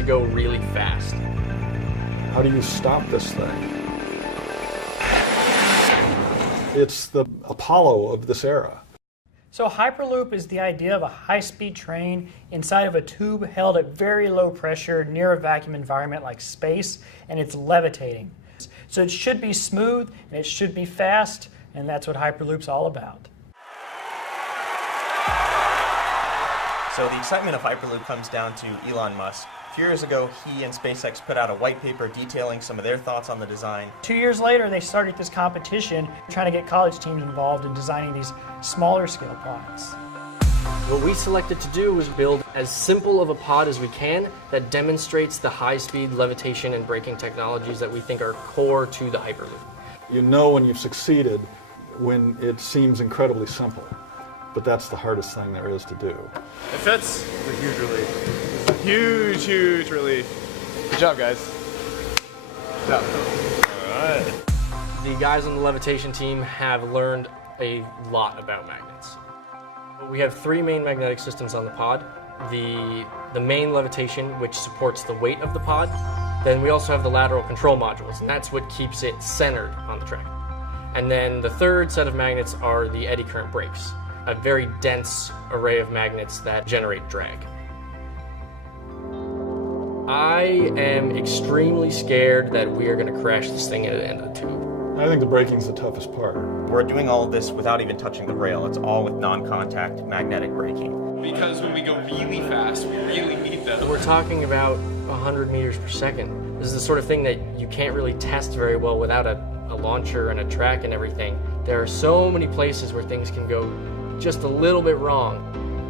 to go really fast. How do you stop this thing? It's the Apollo of this era. So Hyperloop is the idea of a high-speed train inside of a tube held at very low pressure near a vacuum environment like space, and it's levitating. So it should be smooth, and it should be fast, and that's what Hyperloop's all about. So the excitement of Hyperloop comes down to Elon Musk. A few years ago, he and SpaceX put out a white paper detailing some of their thoughts on the design. 2 years later, they started this competition trying to get college teams involved in designing these smaller scale pods. What we selected to do was build as simple of a pod as we can that demonstrates the high-speed levitation and braking technologies that we think are core to the Hyperloop. You know when you've succeeded when it seems incredibly simple, but that's the hardest thing there is to do. It fits. It's a huge relief. Huge, huge relief. Good job, guys. Good job. All right. The guys on the levitation team have learned a lot about magnets. We have 3 main magnetic systems on the pod. The main levitation, which supports the weight of the pod. Then we also have the lateral control modules, and that's what keeps it centered on the track. And then the third set of magnets are the eddy current brakes, a very dense array of magnets that generate drag. I am extremely scared that we are going to crash this thing into the end of the tube. I think the braking's the toughest part. We're doing all of this without even touching the rail. It's all with non-contact magnetic braking. Because when we go really fast, we really need them. We're talking about 100 meters per second. This is the sort of thing that you can't really test very well without a launcher and a track and everything. There are so many places where things can go just a little bit wrong.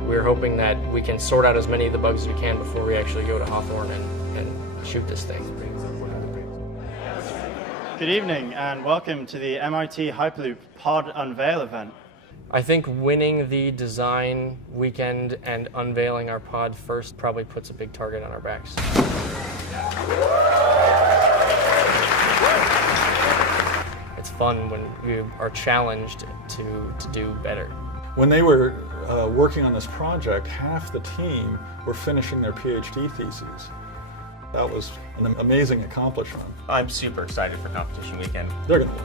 We're hoping that we can sort out as many of the bugs as we can before we actually go to Hawthorne and shoot this thing. Good evening and welcome to the MIT Hyperloop Pod Unveil event. I think winning the design weekend and unveiling our pod first probably puts a big target on our backs. It's fun when we are challenged to do better. When they were working on this project, half the team were finishing their PhD theses. That was an amazing accomplishment. I'm super excited for competition weekend. They're going to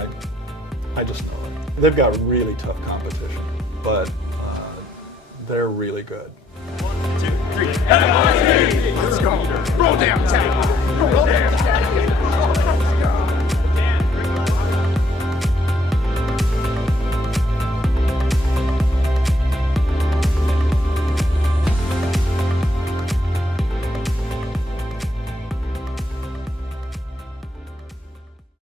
win. I just know it. They've got really tough competition, but they're really good. 1, 2, 3. Let's go. Roll down, tap. Roll down.